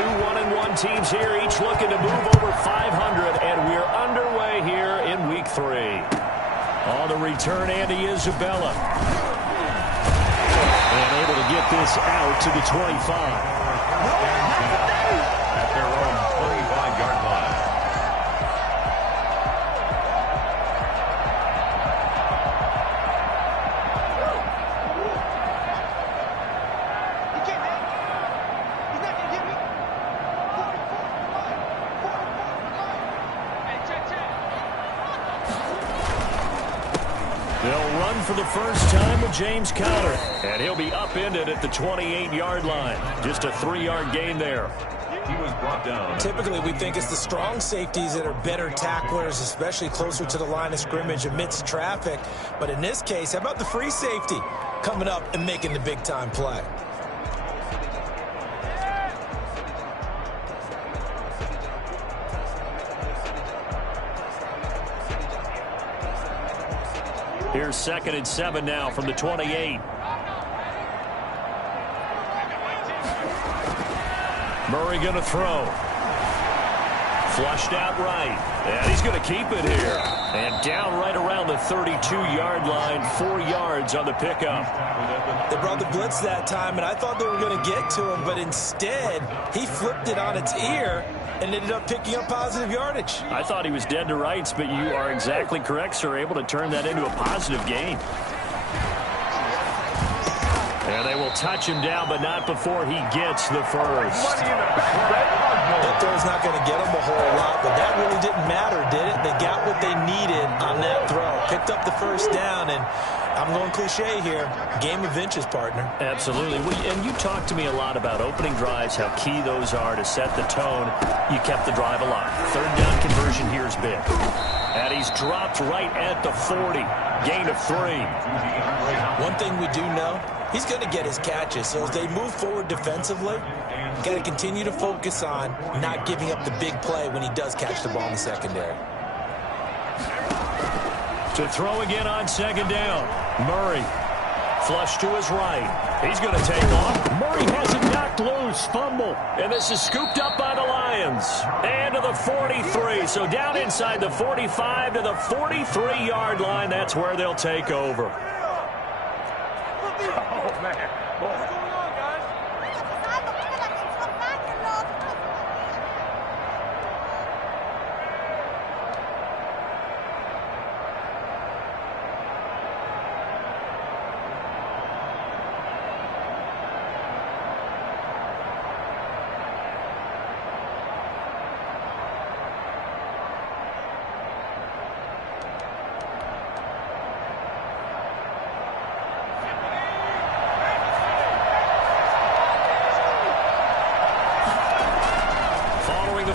Two 1-1 teams here, each looking to move over 500, and we're underway here in Week 3. On the return, Andy Isabella. And able to get this out to the 25. At their own 25-yard line. They'll run for the first time with James Conner. And he'll be upended at the 28-yard line. Just a 3-yard gain there. He was brought down. Typically, we think it's the strong safeties that are better tacklers, especially closer to the line of scrimmage amidst traffic. But in this case, how about the free safety coming up and making the big-time play? Here's 2nd and 7 now from the 28. Murray going to throw. Flushed out right. And he's going to keep it here. And down right around the 32-yard line, 4 yards on the pickup. They brought the blitz that time, and I thought they were going to get to him, but instead, he flipped it on its ear and ended up picking up positive yardage. I thought he was dead to rights, but you are exactly correct, sir. Able to turn that into a positive gain. And they will touch him down, but not before he gets the first. That throw's not going to get him a whole lot, but that really didn't matter, did it? They got what they needed on that throw. Picked up the first down, and I'm going cliche here. Game of inches, partner. Absolutely. And you talked to me a lot about opening drives, how key those are to set the tone. You kept the drive alive. 3rd down conversion here is big. And he's dropped right at the 40. Gain of 3. One thing we do know, he's going to get his catches. So as they move forward defensively, got to continue to focus on not giving up the big play when he does catch the ball in the secondary. To throw again on 2nd down. Murray. Flush to his right. He's going to take off. Murray has it knocked loose. Fumble. And this is scooped up by the Lions. And to the 43. So down inside the 45 to the 43-yard line. That's where they'll take over. Oh, man. Boy.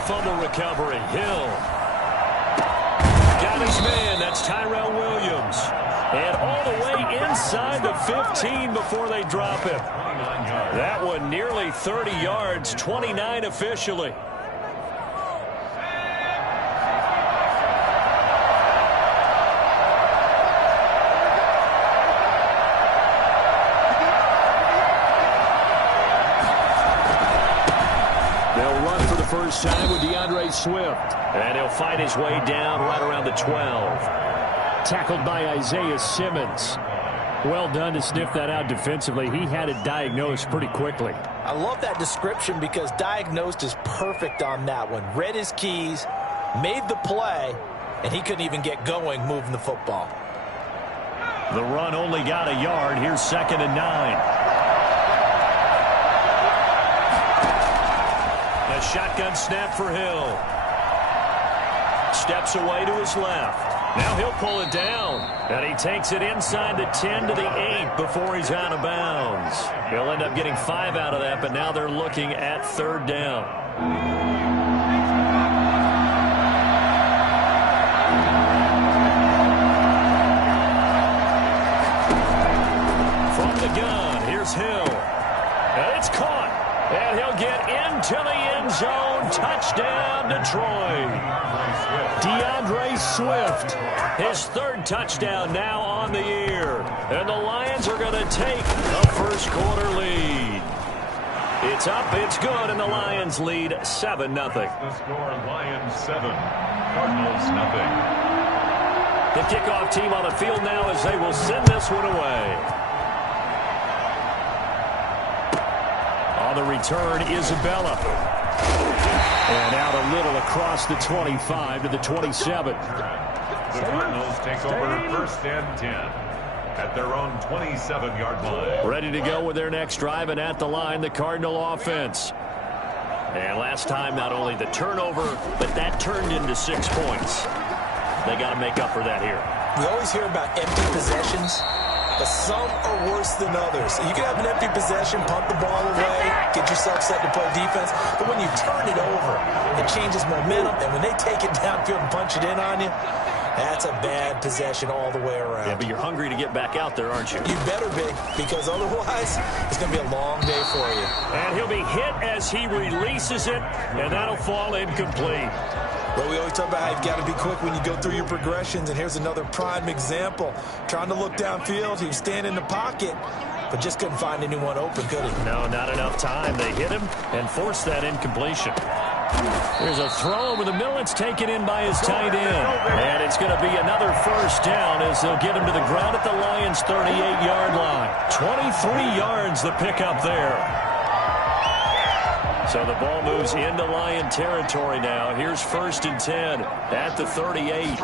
Fumble recovery. Hill. Got his man. That's Tyrell Williams. And all the way inside the 15 before they drop him. That one nearly 30 yards. 29 officially. First time with DeAndre Swift. And he'll fight his way down right around the 12. Tackled by Isaiah Simmons. Well done to sniff that out defensively. He had it diagnosed pretty quickly. I love that description because diagnosed is perfect on that one. Read his keys, made the play, and he couldn't even get going moving the football. The run only got a yard. Here's 2nd and 9. A shotgun snap for Hill. Steps away to his left. Now he'll pull it down. And he takes it inside the 10 to the 8 before he's out of bounds. He'll end up getting 5 out of that, but now they're looking at 3rd down. From the gun, here's Hill. And it's caught. And he'll get into the end zone. Touchdown, Detroit. DeAndre Swift, his 3rd touchdown now on the year. And the Lions are going to take a first quarter lead. It's up, it's good, and the Lions lead 7-0. The score, Lions 7, Cardinals nothing. The kickoff team on the field now as they will send this one away. On the return, Isabella. And out a little across the 25 to the 27. The Cardinals take over first and 10 at their own 27-yard line. Ready to go with their next drive, and at the line, the Cardinal offense. And last time, not only the turnover, but that turned into 6 points. They got to make up for that here. We always hear about empty possessions, but some are worse than others. You can have an empty possession, punt the ball away, get yourself set to play defense, but when you turn it over, it changes momentum, and when they take it downfield and punch it in on you, that's a bad possession all the way around. Yeah, but you're hungry to get back out there, aren't you? You better be, because otherwise, it's going to be a long day for you. And he'll be hit as he releases it, and that'll fall incomplete. Well, we always talk about how you've got to be quick when you go through your progressions, and here's another prime example. Trying to look downfield, he was standing in the pocket, but just couldn't find anyone open, could he? No, not enough time. They hit him and forced that incompletion. There's a throw over the middle. It's taken in by his tight end. And it's going to be another first down as they'll get him to the ground at the Lions' 38-yard line. 23 yards the pickup there. So the ball moves into Lion territory now. Here's first and 10 at the 38.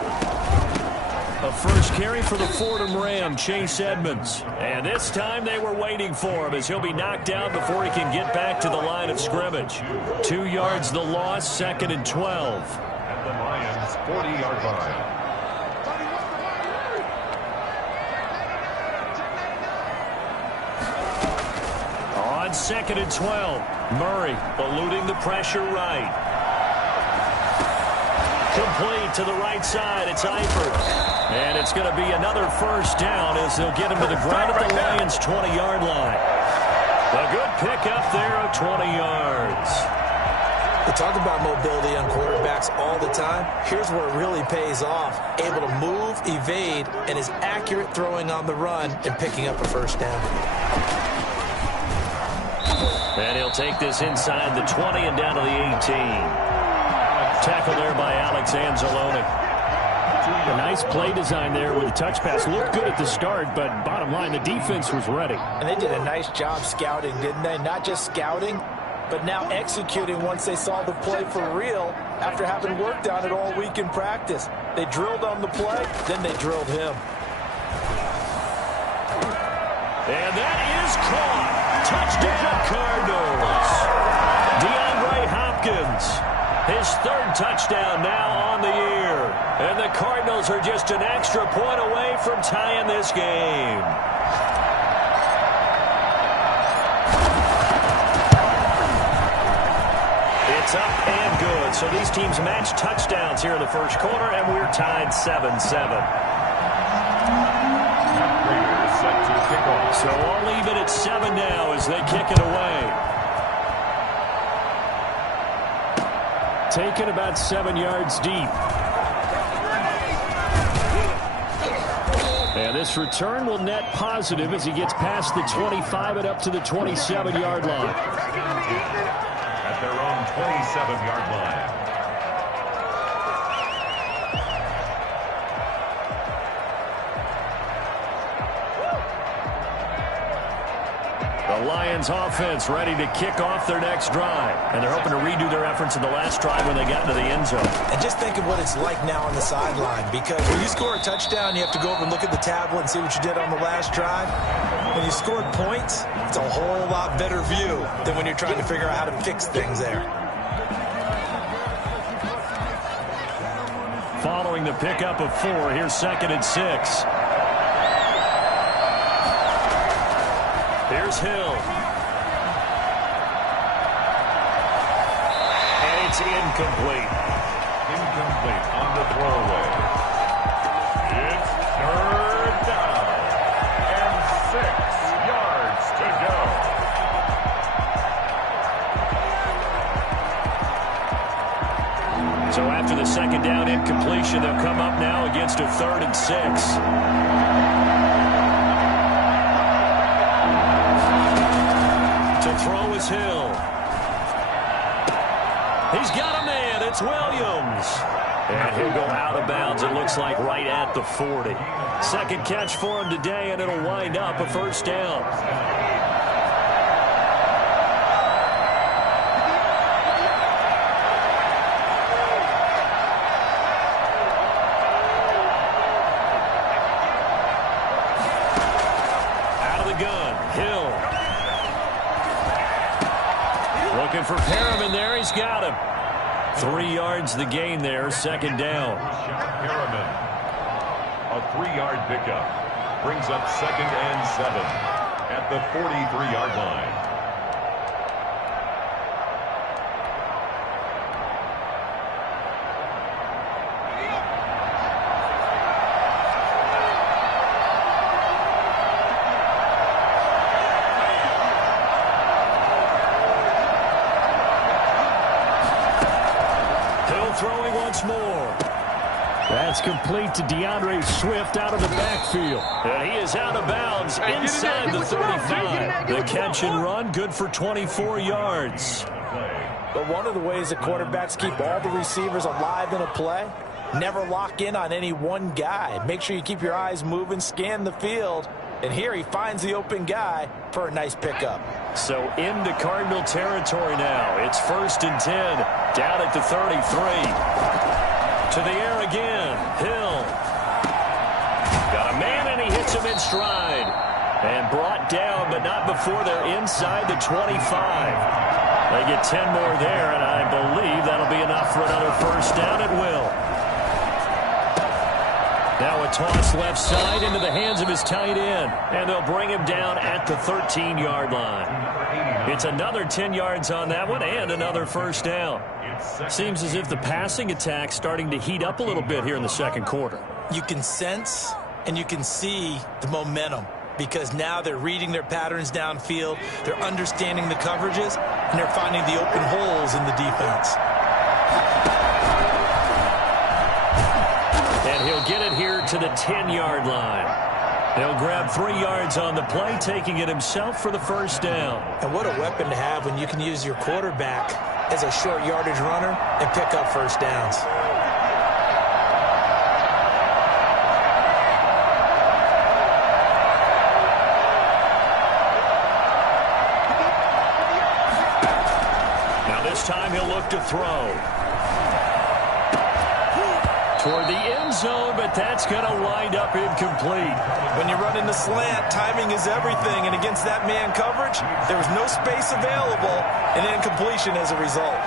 A first carry for the Fordham Ram, Chase Edmonds. And this time they were waiting for him as he'll be knocked down before he can get back to the line of scrimmage. 2 yards the loss, second and 12. At the Lions' 40-yard line. On second and 12, Murray eluding the pressure right. Complete to the right side. It's Eifert. And it's going to be another first down as they'll get him to the ground at the Lions' 20-yard line. A good pickup there of 20 yards. We talk about mobility on quarterbacks all the time. Here's where it really pays off. Able to move, evade, and is accurate throwing on the run and picking up a first down. And he'll take this inside the 20 and down to the 18. Tackle there by Alex Anzalone. A nice play design there with the touch pass. Looked good at the start, but bottom line, the defense was ready. And they did a nice job scouting, didn't they? Not just scouting, but now executing once they saw the play for real after having worked on it all week in practice. They drilled on the play, then they drilled him. And that is caught. Touchdown, Cardinals. DeAndre Hopkins. His third touchdown now on the year. And the Cardinals are just an extra point away from tying this game. It's up and good. So these teams match touchdowns here in the first quarter, and we're tied 7-7. So all even at 7 now as they kick it away. Taken about 7 yards deep. And this return will net positive as he gets past the 25 and up to the 27-yard line. At their own 27-yard line. The Lions offense ready to kick off their next drive. And they're hoping to redo their efforts in the last drive when they got into the end zone. And just think of what it's like now on the sideline, because when you score a touchdown, you have to go over and look at the tablet and see what you did on the last drive. When you scored points, it's a whole lot better view than when you're trying to figure out how to fix things there. Following the pickup of 4, here's second and 6. Here's Hill. And it's incomplete. Incomplete on the throwaway. It's third down. And 6 yards to go. So after the second down incompletion, they'll come up now against a 3rd and 6. To throw is Hill. He's got a man. It's Williams. And he'll go out of bounds, it looks like, right at the 40. Second catch for him today, and it'll wind up a first down. Out of the gun, Hill. Looking for Perriman there. He's got him. 3 yards the gain there, second down. Perriman, a 3-yard pickup, brings up 2nd and 7 at the 43-yard line. Throwing once more. That's complete to DeAndre Swift out of the backfield. And he is out of bounds inside the 35. The catch and run, good for 24 yards. But one of the ways that quarterbacks keep all the receivers alive in a play, never lock in on any one guy. Make sure you keep your eyes moving, scan the field. And here he finds the open guy for a nice pickup. So into Cardinal territory now. It's 1st and 10. Down at the 33. To the air again. Hill. Got a man, and he hits him in stride. And brought down, but not before they're inside the 25. They get 10 more there, and I believe that'll be enough for another first down. It will. Now a toss left side into the hands of his tight end. And they'll bring him down at the 13-yard line. It's another 10 yards on that one and another first down. Seems as if the passing attack's starting to heat up a little bit here in the second quarter. You can sense and you can see the momentum because now they're reading their patterns downfield, they're understanding the coverages, and they're finding the open holes in the defense. And he'll get it here to the 10-yard line. He'll grab 3 yards on the play, taking it himself for the first down. And what a weapon to have when you can use your quarterback as a short yardage runner and pick up first downs. Now this time he'll look to throw. Toward the end zone, but that's going to wind up incomplete. When you run in the slant, timing is everything, and against that man coverage, there was no space available, and incompletion as a result.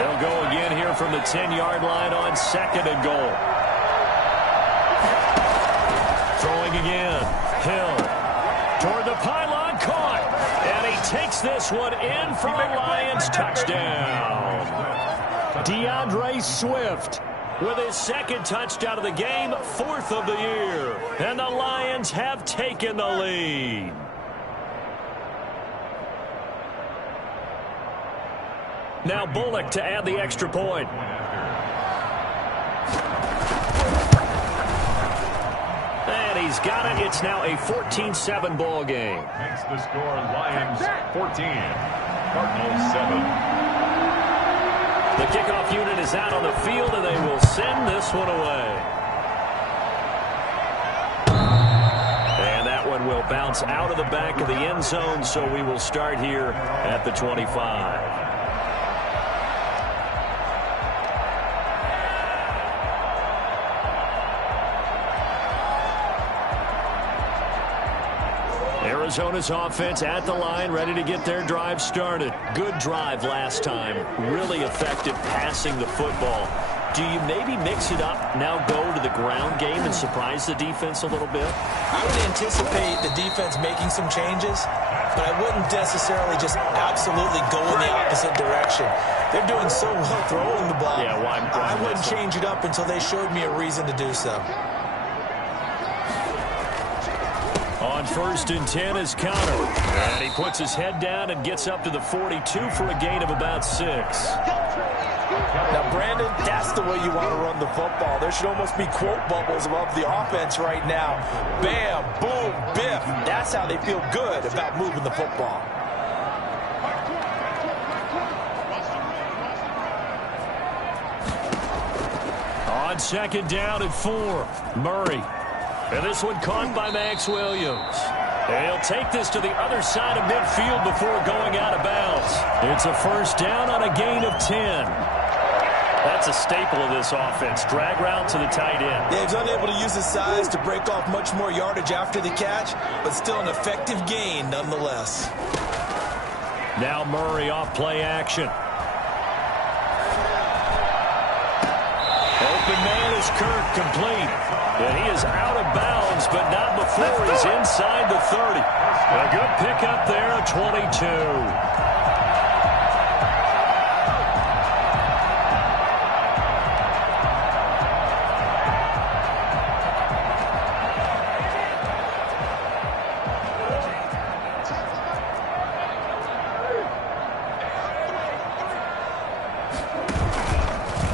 They'll go again here from the 10-yard line on 2nd and goal. Throwing again. Hill. Toward the pylon, caught. And he takes this one in for a Lions touchdown. DeAndre Swift with his second touchdown of the game, 4th of the year. And the Lions have taken the lead. Now Bullock to add the extra point. And he's got it. It's now a 14-7 ball game. Makes the score Lions 14, Cardinals 7. The kickoff unit is out on the field, and they will send this one away. And that one will bounce out of the back of the end zone, so we will start here at the 25. Arizona's offense at the line, ready to get their drive started. Good drive last time. Really effective passing the football. Do you maybe mix it up, now go to the ground game and surprise the defense a little bit? I would anticipate the defense making some changes, but I wouldn't necessarily just absolutely go in the opposite direction. They're doing so well throwing the ball. Yeah, I wouldn't change it up until they showed me a reason to do so. On 1st and 10 is counter. And he puts his head down and gets up to the 42 for a gain of about 6. Now, Brandon, that's the way you want to run the football. There should almost be quote bubbles above the offense right now. Bam, boom, biff. That's how they feel good about moving the football. on 2nd down and 4. Murray. And this one caught by Max Williams. And he'll take this to the other side of midfield before going out of bounds. It's a 1st down on a gain of 10. That's a staple of this offense. Drag route to the tight end. Yeah, he's unable to use his size to break off much more yardage after the catch, but still an effective gain nonetheless. Now Murray off play action. Open man is Kirk, complete. And he is out of bounds, but not before he's inside the 30. A good pickup there at 22.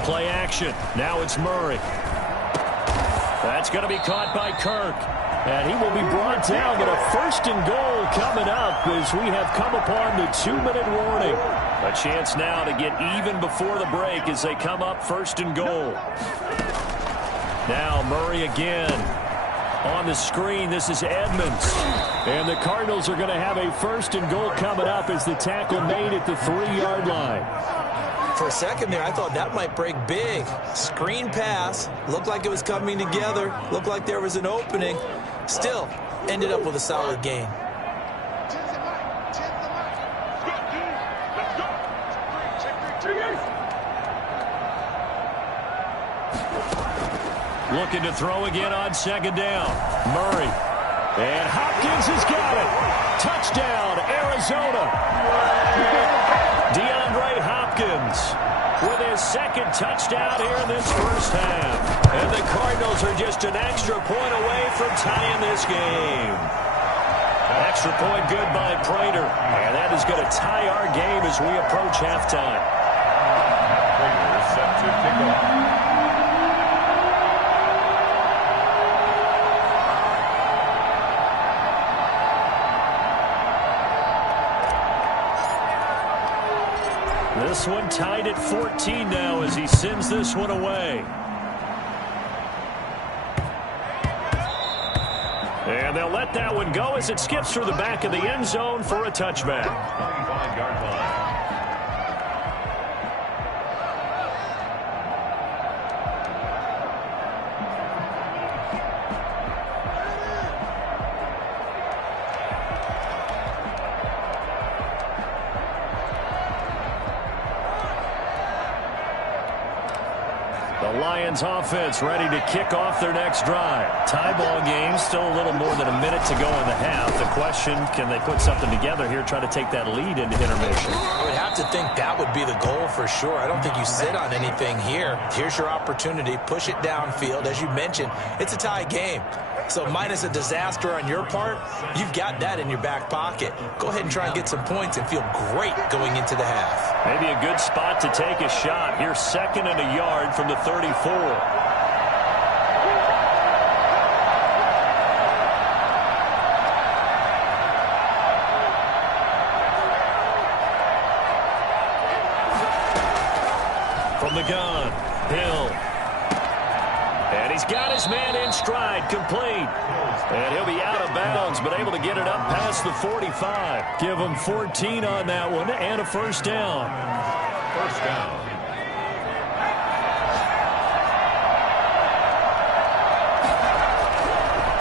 Play action. Now it's Murray. That's going to be caught by Kirk. And he will be brought down, but a 1st and goal coming up as we have come upon the 2-minute warning. A chance now to get even before the break as they come up 1st and goal. Now Murray again. On the screen, this is Edmonds. And the Cardinals are going to have a 1st and goal coming up as the tackle made at the 3-yard line. For a second there, I thought that might break big. Screen pass. Looked like it was coming together. Looked like there was an opening. Still, ended up with a solid gain. Looking to throw again on 2nd down. Murray. And Hopkins has got it. Touchdown, Arizona. DeAndre Hopkins with his 2nd touchdown here in this 1st half. And the Cardinals are just an extra point away from tying this game. Extra point good by Prater. And that is going to tie our game as we approach halftime. Prater is set to kick off. This one tied at 14 now as he sends this one away. And they'll let that one go as it skips through the back of the end zone for a touchback. 25-yard line. The Lions offense ready to kick off their next drive. Tie ball game, still a little more than a minute to go in the half. The question, can they put something together here, try to take that lead into intermission? I would have to think that would be the goal for sure. I don't think you sit on anything here. Here's your opportunity. Push it downfield. As you mentioned, it's a tie game. So minus a disaster on your part, you've got that in your back pocket. Go ahead and try and get some points and feel great going into the half. Maybe a good spot to take a shot. Here's 2nd and a yard from the 34. From the gun, Hill. And he's got his man in stride, complete. And he'll be out of bounds, but able to get it up past the 45. Give him 14 on that one and a 1st down. 1st down.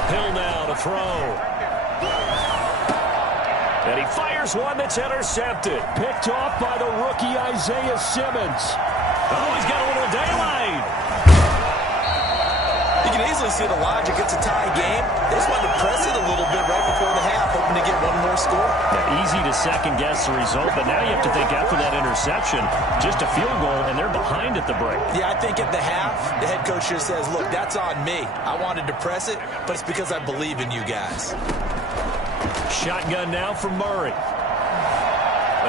Hill now to throw. And he fires one that's intercepted. Picked off by the rookie Isaiah Simmons. Oh, he's got a little daylight. You can easily see the logic. It's a tie game. They just wanted to press it a little bit right before the half, hoping to get one more score. Yeah, easy to second-guess the result, but now you have to think after that interception, just a field goal, and they're behind at the break. Yeah, I think at the half, the head coach just says, look, that's on me. I wanted to press it, but it's because I believe in you guys. Shotgun now for Murray.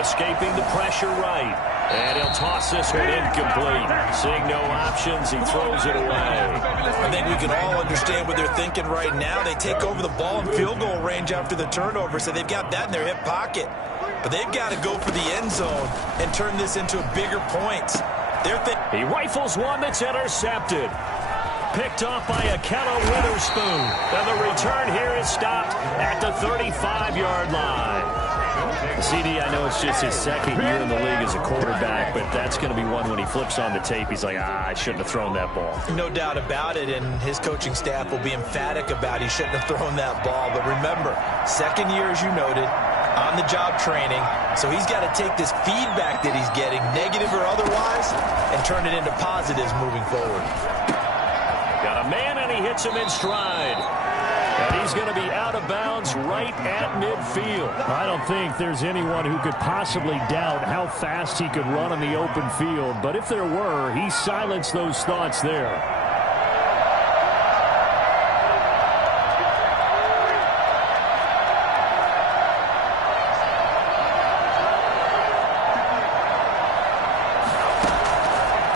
Escaping the pressure right. And he'll toss this one incomplete. Seeing no options, he throws it away. I think we can all understand what they're thinking right now. They take over the ball in field goal range after the turnover, so they've got that in their hip pocket. But they've got to go for the end zone and turn this into bigger points. They're thinking He rifles one that's intercepted. Picked off by Akello Witherspoon. And the return here is stopped at the 35-yard line. CD, I know it's just his second year in the league as a quarterback, but that's going to be one when he flips on the tape. He's like, I shouldn't have thrown that ball. No doubt about it, and his coaching staff will be emphatic about he shouldn't have thrown that ball. But remember, second year, as you noted, on-the-job training, so he's got to take this feedback that he's getting, negative or otherwise, and turn it into positives moving forward. Got a man, and he hits him in stride. And he's going to be out of bounds right at midfield. I don't think there's anyone who could possibly doubt how fast he could run on the open field. But if there were, he silenced those thoughts there.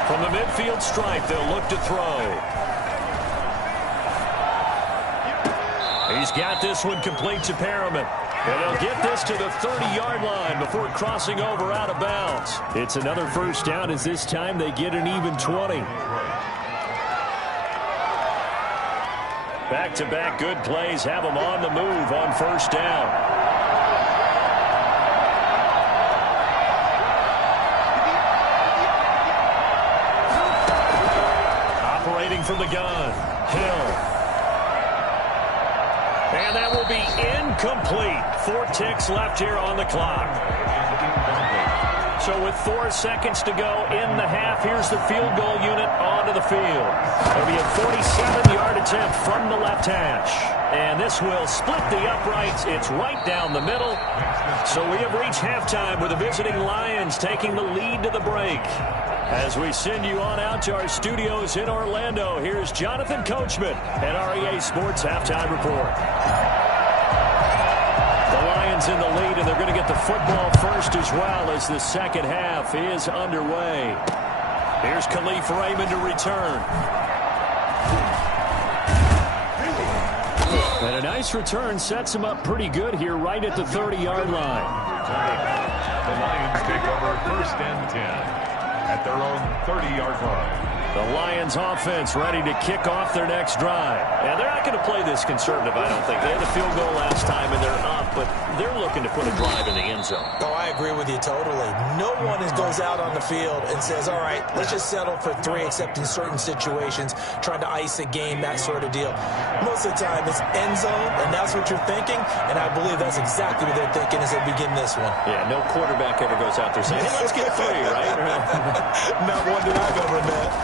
From the midfield stripe, they'll look to throw. He's got this one complete to Perriman. And he'll get this to the 30-yard line before crossing over out of bounds. It's another first down as this time they get an even 20. Back-to-back good plays have them on the move on first down. Operating from the gun, Hill. And that will be incomplete. 4 ticks left here on the clock. So with 4 seconds to go in the half, here's the field goal unit onto the field. It'll be a 47-yard attempt from the left hash. And this will split the uprights. It's right down the middle. So we have reached halftime with the visiting Lions taking the lead to the break. As we send you on out to our studios in Orlando, here's Jonathan Coachman at REA Sports Halftime Report. The Lions in the lead, and they're going to get the football first as well as the second half is underway. Here's Khalif Raymond to return. And a nice return sets him up pretty good here right at the 30-yard line. The Lions take over first and 10. At their own 30-yard line. The Lions offense ready to kick off their next drive. And they're not going to play this conservative, I don't think. They had the field goal last time, and they're up, but they're looking to put a drive in the end zone. Oh, I agree with you totally. No one goes out on the field and says, all right, let's just settle for 3, except in certain situations, trying to ice a game, that sort of deal. Most of the time, it's end zone, and that's what you're thinking, and I believe that's exactly what they're thinking as they begin this one. Yeah, no quarterback ever goes out there saying, hey, let's get 3, right? Not one that I've ever met.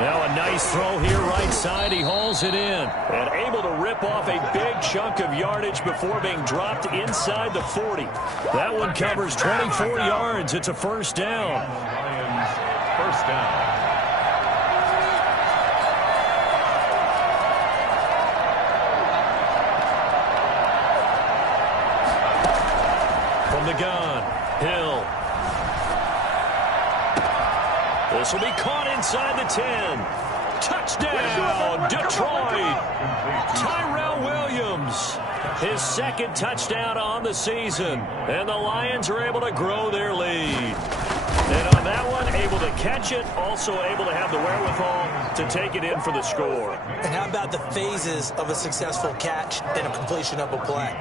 Now a nice throw here right side. He hauls it in and able to rip off a big chunk of yardage before being dropped inside the 40. That one covers 24 yards. It's a first down. Lions first down. From the gun, Hill. This will be caught inside the 10. Touchdown, Detroit. Tyrell Williams, his second touchdown on the season. And the Lions are able to grow their lead. And on that one, able to catch it, also able to have the wherewithal to take it in for the score. And how about the phases of a successful catch and a completion of a play?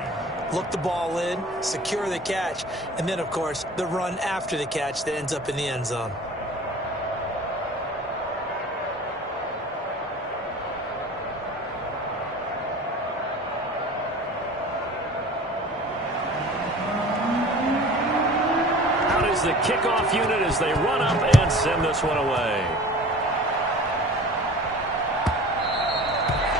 Look the ball in, secure the catch, and then, of course, the run after the catch that ends up in the end zone. The kickoff unit as they run up and send this one away.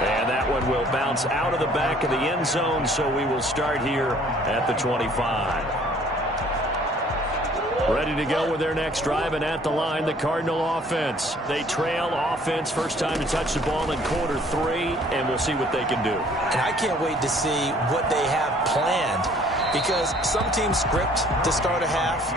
And that one will bounce out of the back of the end zone, so we will start here at the 25. Ready to go with their next drive, and at the line, the Cardinal offense. They trail offense, first time to touch the ball in quarter 3, and we'll see what they can do. And I can't wait to see what they have planned, because some teams script to start a half,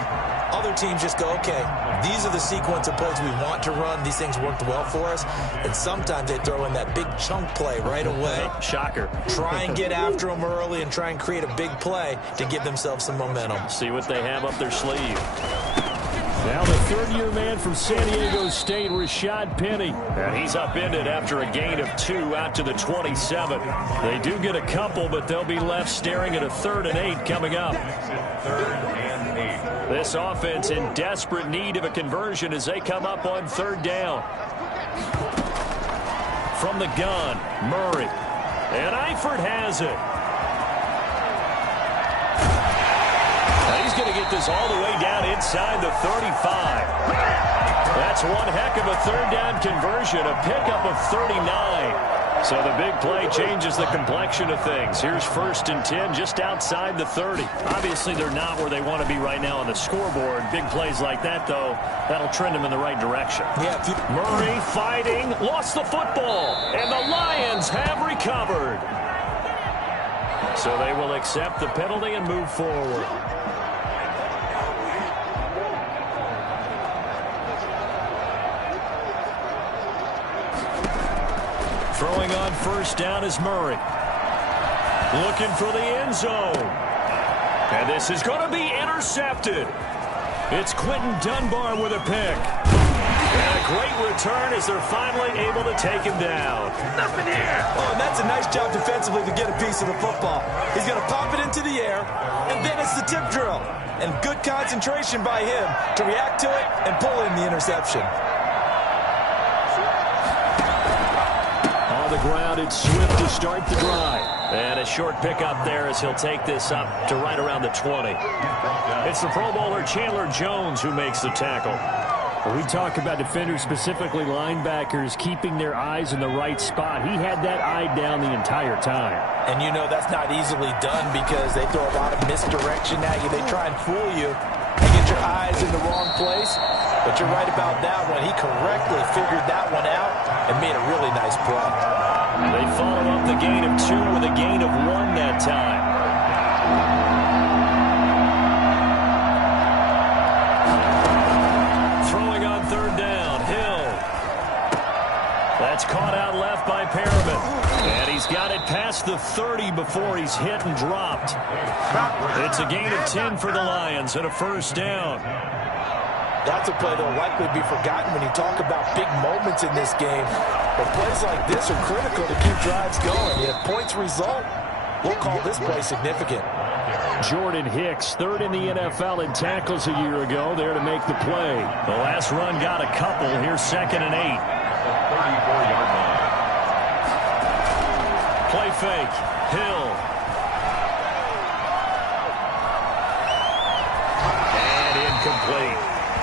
Other teams just go, okay, these are the sequence of plays we want to run. These things worked well for us. And sometimes they throw in that big chunk play right away. Shocker. Try and get after them early and try and create a big play to give themselves some momentum. See what they have up their sleeve. Now the third-year man from San Diego State, Rashad Penny. And he's upended after a gain of 2 out to the 27. They do get a couple, but they'll be left staring at a 3rd and 8 coming up. 3rd and 8. This offense in desperate need of a conversion as they come up on 3rd down. From the gun, Murray. And Eifert has it. He's going to get this all the way down inside the 35. That's one heck of a 3rd down conversion, a pickup of 39. So the big play changes the complexion of things. Here's 1st and 10 just outside the 30. Obviously, they're not where they want to be right now on the scoreboard. Big plays like that, though, that'll trend them in the right direction. Yeah, Murray fighting, lost the football, and the Lions have recovered. So they will accept the penalty and move forward. Throwing on 1st down is Murray. Looking for the end zone. And this is going to be intercepted. It's Quentin Dunbar with a pick. And a great return as they're finally able to take him down. Nothing here. Oh, and that's a nice job defensively to get a piece of the football. He's going to pop it into the air, and then it's the tip drill. And good concentration by him to react to it and pull in the interception. On the ground, it's Swift to start the drive. And a short pickup there as he'll take this up to right around the 20. It's the Pro Bowler Chandler Jones who makes the tackle. We talk about defenders, specifically linebackers, keeping their eyes in the right spot. He had that eye down the entire time. And you know that's not easily done because they throw a lot of misdirection at you. They try and fool you and get your eyes in the wrong place. But you're right about that one. He correctly figured that one out and made a really nice play. They follow up the gain of 2 with a gain of 1 that time. Throwing on 3rd down, Hill. That's caught out left by Perriman. And he's got it past the 30 before he's hit and dropped. It's a gain of 10 for the Lions and a 1st down. That's a play that will likely be forgotten when you talk about big moments in this game. But plays like this are critical to keep drives going. If points result, we'll call this play significant. Jordan Hicks, 3rd in the NFL in tackles a year ago, there to make the play. The last run got a couple. Here's 2nd and 8. The 34-yard line. Play fake. Hill. And incomplete.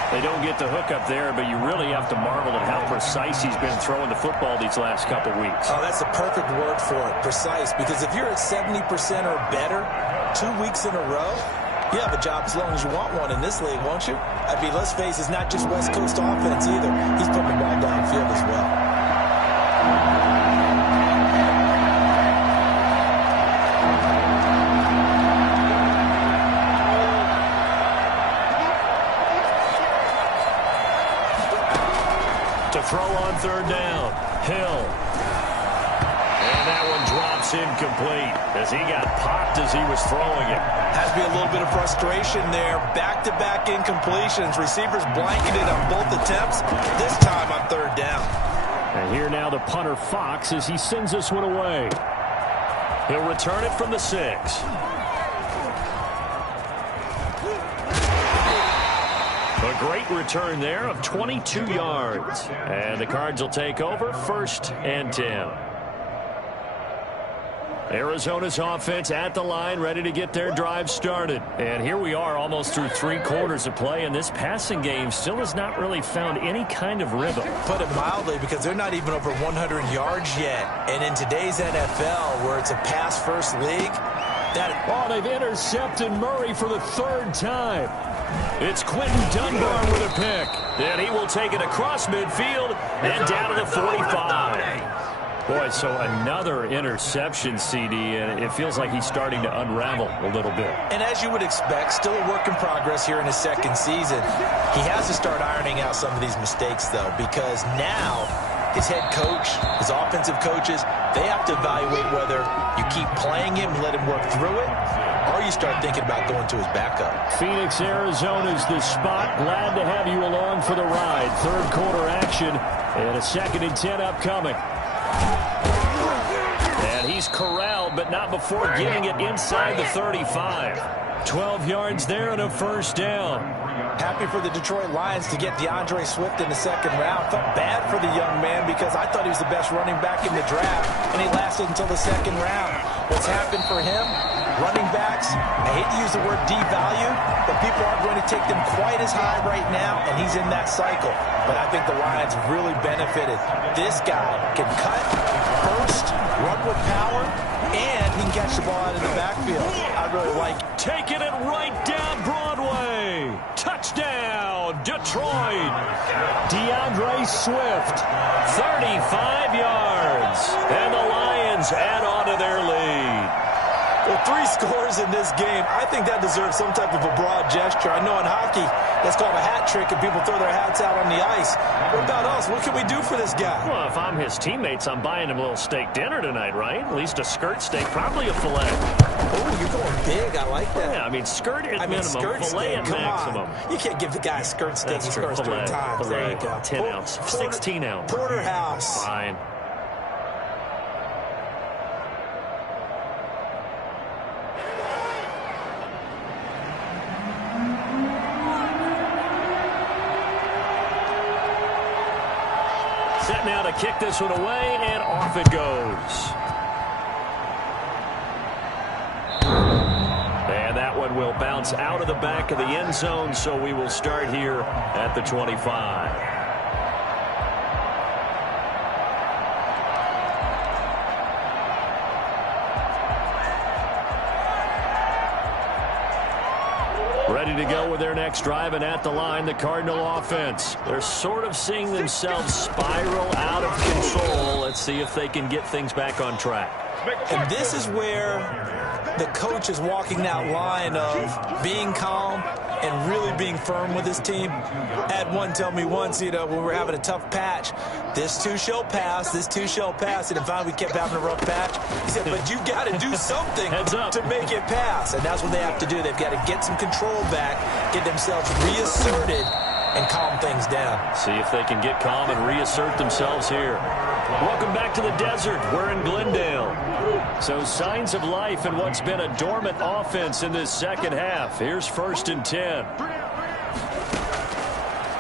They don't get the hook up there, but you really have to marvel at how precise he's been throwing the football these last couple weeks. Oh, that's the perfect word for it, precise. Because if you're at 70% or better 2 weeks in a row, you have a job as long as you want one in this league, won't you? I mean, let's face it, it's not just West Coast offense either. He's putting the ball downfield as well. To throw on 3rd down, Hill. And that one drops incomplete as he got popped as he was throwing it. Has to be a little bit of frustration there. Back-to-back incompletions. Receivers blanketed on both attempts. This time on 3rd down. And here now the punter Fox as he sends this one away. He'll return it from the 6. A great return there of 22 yards. And the Cards will take over 1st and 10. Arizona's offense at the line, ready to get their drive started. And here we are almost through 3 quarters of play, and this passing game still has not really found any kind of rhythm. Put it mildly, because they're not even over 100 yards yet. And in today's NFL, where it's a pass-first league, they've intercepted Murray for the 3rd time. It's Quentin Dunbar with a pick. And he will take it across midfield and down to the 45. Boy, so another interception, CD, and it feels like he's starting to unravel a little bit. And as you would expect, still a work in progress here in his second season. He has to start ironing out some of these mistakes, though, because now his head coach, his offensive coaches, they have to evaluate whether you keep playing him and let him work through it, or you start thinking about going to his backup. Phoenix, Arizona's the spot. Glad to have you along for the ride. Third quarter action and a 2nd and 10 upcoming. And he's corralled, but not before getting it inside the 35. 12 yards there and a first down. Happy for the Detroit Lions to get DeAndre Swift in the second round. Felt bad for the young man because I thought he was the best running back in the draft, and he lasted until the second round. What's happened for him? Running backs, I hate to use the word devalued, but people aren't going to take them quite as high right now, and he's in that cycle. But I think the Lions really benefited. This guy can cut, burst, run with power, and he can catch the ball out of the backfield. I really like it. Taking it right down Broadway. Touchdown, Detroit. DeAndre Swift, 35 yards. And the Lions add on to their lead. Well, 3 scores in this game. I think that deserves some type of a broad gesture. I know in hockey, that's called a hat trick, and people throw their hats out on the ice. What about us? What can we do for this guy? Well, if I'm his teammates, I'm buying him a little steak dinner tonight, right? At least a skirt steak, probably a filet. Oh, you're going big. I like that. Yeah, I mean, skirt at minimum, skirt filet steak, at maximum. On. You can't give the guy a skirt steak. He scores 3 times. There you go. 10 ounce, 16 ounce. Porterhouse. Fine. Set now to kick this one away, and off it goes. And that one will bounce out of the back of the end zone, so we will start here at the 25. Ready to go with their next drive, and at the line, the Cardinal offense. They're sort of seeing themselves spiral out of control. Let's see if they can get things back on track. And this is where the coach is walking that line of being calm and really being firm with his team. I had one tell me once, when we were having a tough patch, this too shall pass, this too shall pass. And finally we kept having a rough patch. He said, but you got to do something to make it pass. And that's what they have to do. They've got to get some control back, get themselves reasserted, and calm things down. See if they can get calm and reassert themselves here. Welcome back to the desert. We're in Glendale. So signs of life in what's been a dormant offense in this second half. Here's 1st and 10.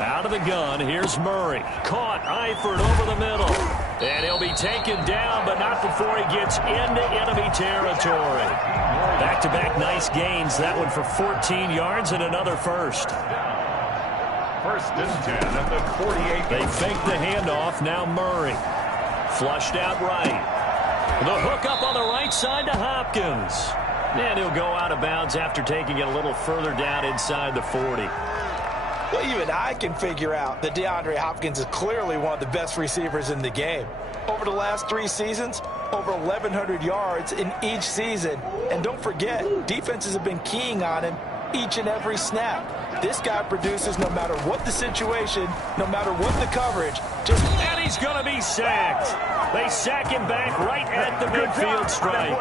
Out of the gun, here's Murray. Caught, Eifert over the middle. And he'll be taken down, but not before he gets into enemy territory. Back-to-back nice gains. That one for 14 yards and another first. 1st and 10 at the 48. They fake the handoff. Now Murray. Flushed out right. The hook up on the right side to Hopkins. And he'll go out of bounds after taking it a little further down inside the 40. Well, even I can figure out that DeAndre Hopkins is clearly one of the best receivers in the game. Over the last 3 seasons, over 1,100 yards in each season. And don't forget, defenses have been keying on him each and every snap. This guy produces no matter what the situation, no matter what the coverage. And he's going to be sacked. They sack him back right at the midfield stripe.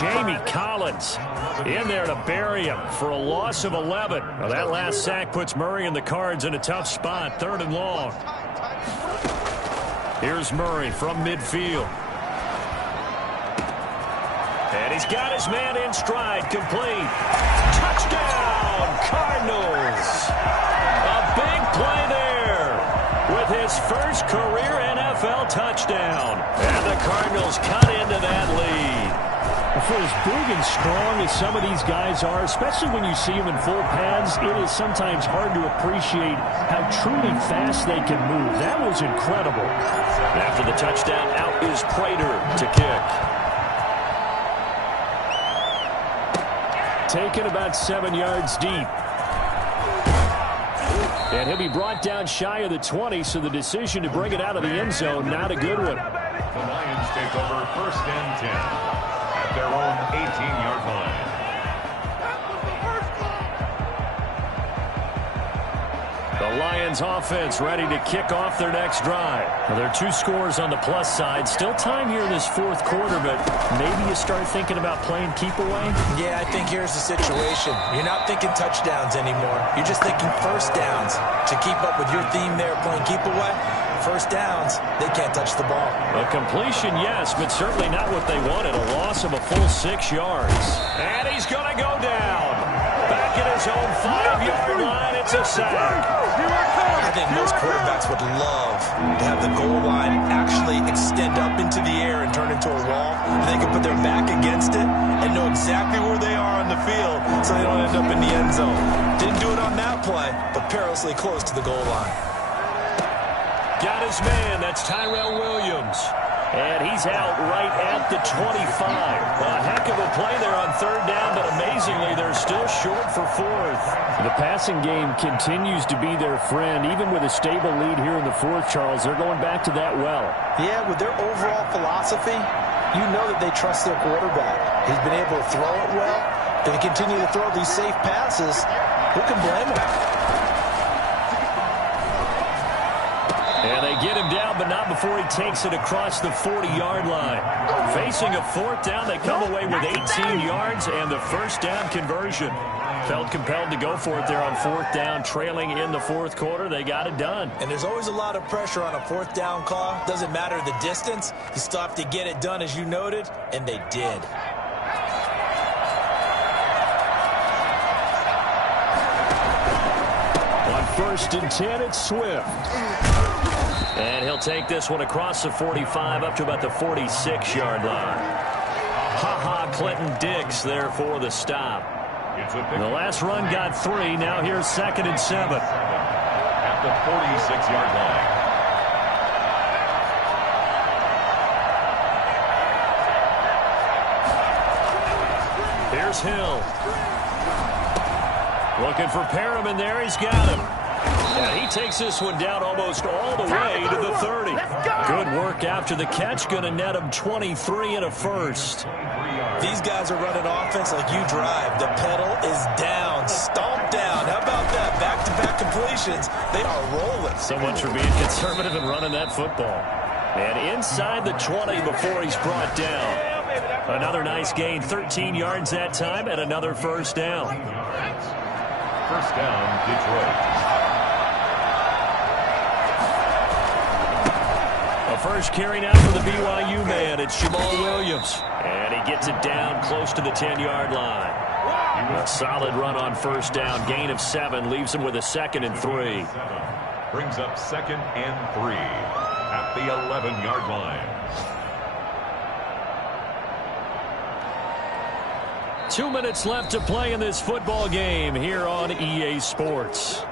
Jamie Collins in there to bury him for a loss of 11. Now that last sack puts Murray and the Cards in a tough spot, 3rd and long. Here's Murray from midfield. And he's got his man in stride, complete. Touchdown, Cardinals. A big play there with his first career NFL touchdown. And the Cardinals cut into that lead. For as big and strong as some of these guys are, especially when you see them in full pads, it is sometimes hard to appreciate how truly fast they can move. That was incredible. After the touchdown, out is Prater to kick. Taken about 7 yards deep. And he'll be brought down shy of the 20, so the decision to bring it out of the end zone, not a good one. The Lions take over 1st and 10 at their own 18-yard line. The Lions offense ready to kick off their next drive. Well, there are 2 scores on the plus side. Still time here in this 4th quarter, but maybe you start thinking about playing keep away? Yeah, I think here's the situation. You're not thinking touchdowns anymore. You're just thinking first downs. To keep up with your theme there, playing keep away, first downs, they can't touch the ball. A completion, yes, but certainly not what they wanted. A loss of a full 6 yards. And he's going to go down. Back at his own 5-yard line, it's a sack. I think most quarterbacks would love to have the goal line actually extend up into the air and turn into a wall. They can put their back against it and know exactly where they are on the field so they don't end up in the end zone. Didn't do it on that play, but perilously close to the goal line. Got his man. That's Tyrell Williams. And he's out right at the 25. A heck of a play there on 3rd down, but amazingly, they're still short for 4th. The passing game continues to be their friend. Even with a stable lead here in the 4th, Charles, they're going back to that well. Yeah, with their overall philosophy, you know that they trust their quarterback. He's been able to throw it well. They continue to throw these safe passes. Who can blame them? And they get him down, but not before he takes it across the 40-yard line. Facing a 4th down, they come away with 18 yards and the first down conversion. Felt compelled to go for it there on 4th down, trailing in the 4th quarter. They got it done. And there's always a lot of pressure on a 4th down call. Doesn't matter the distance. You still have to get it done, as you noted, and they did. On 1st and 10, it's Swift. And he'll take this one across the 45 up to about the 46-yard line. Ha-ha, Clinton Dix there for the stop. The last run got 3. Now here's 2nd and 7. At the 46-yard line. Here's Hill. Looking for Perriman there. He's got him. And he takes this one down almost all the way to the 30. Good work after the catch. Going to net him 23 and a first. These guys are running offense like you drive. The pedal is down, stomped down. How about that? Back-to-back completions. They are rolling. So much for being conservative and running that football. And inside the 20 before he's brought down. Another nice gain, 13 yards that time, and another first down. First down, Detroit. First carry now for the BYU man. It's Jamal Williams. And he gets it down close to the 10-yard line. A solid run on first down. Gain of 7 leaves him with a 2nd and 3. Brings up 2nd and 3 at the 11-yard line. 2 minutes left to play in this football game here on EA Sports.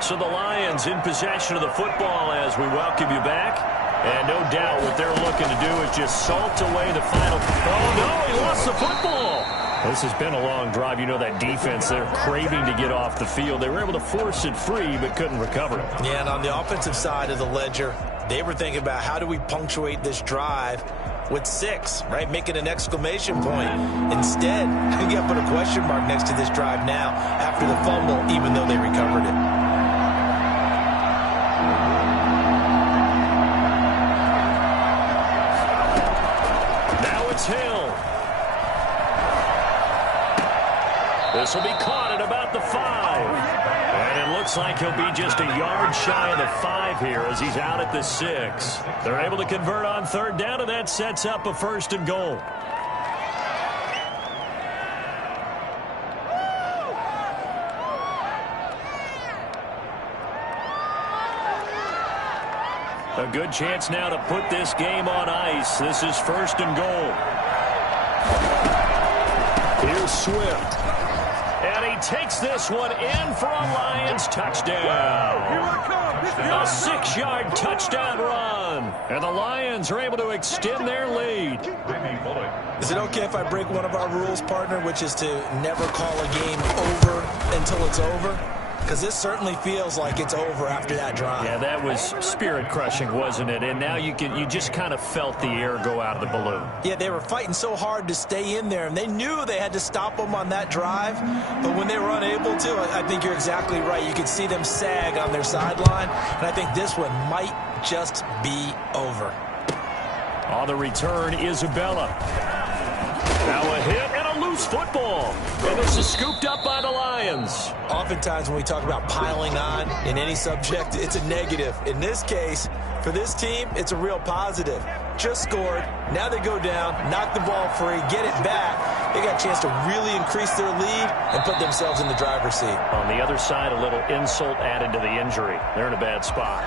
So the Lions in possession of the football as we welcome you back. And no doubt what they're looking to do is just salt away the final. Oh, no, he lost the football. This has been a long drive. You know that defense, they're craving to get off the field. They were able to force it free but couldn't recover it. Yeah, and on the offensive side of the ledger, they were thinking about how do we punctuate this drive with 6, right? Making an exclamation point. Instead, you got to put a question mark next to this drive now after the fumble, even though they recovered it. Hill. This will be caught at about the 5. And it looks like he'll be just a yard shy of the 5 here as he's out at the 6. They're able to convert on 3rd down, and that sets up a 1st and goal. A good chance now to put this game on ice. This is 1st and goal. Here's Swift. And he takes this one in for a Lions touchdown. A 6-yard touchdown run. And the Lions are able to extend their lead. Is it okay if I break one of our rules, partner, which is to never call a game over until it's over? Because this certainly feels like it's over after that drive. Yeah, that was spirit-crushing, wasn't it? And now you just kind of felt the air go out of the balloon. Yeah, they were fighting so hard to stay in there, and they knew they had to stop them on that drive. But when they were unable to, I think you're exactly right. You could see them sag on their sideline, and I think this one might just be over. On the return, Isabella. Now a hit and a loose football. And this is scooped up by the Lions. Oftentimes when we talk about piling on in any subject, it's a negative. In this case, for this team, it's a real positive. Just scored. Now they go down, knock the ball free, get it back. They got a chance to really increase their lead and put themselves in the driver's seat. On the other side, a little insult added to the injury. They're in a bad spot.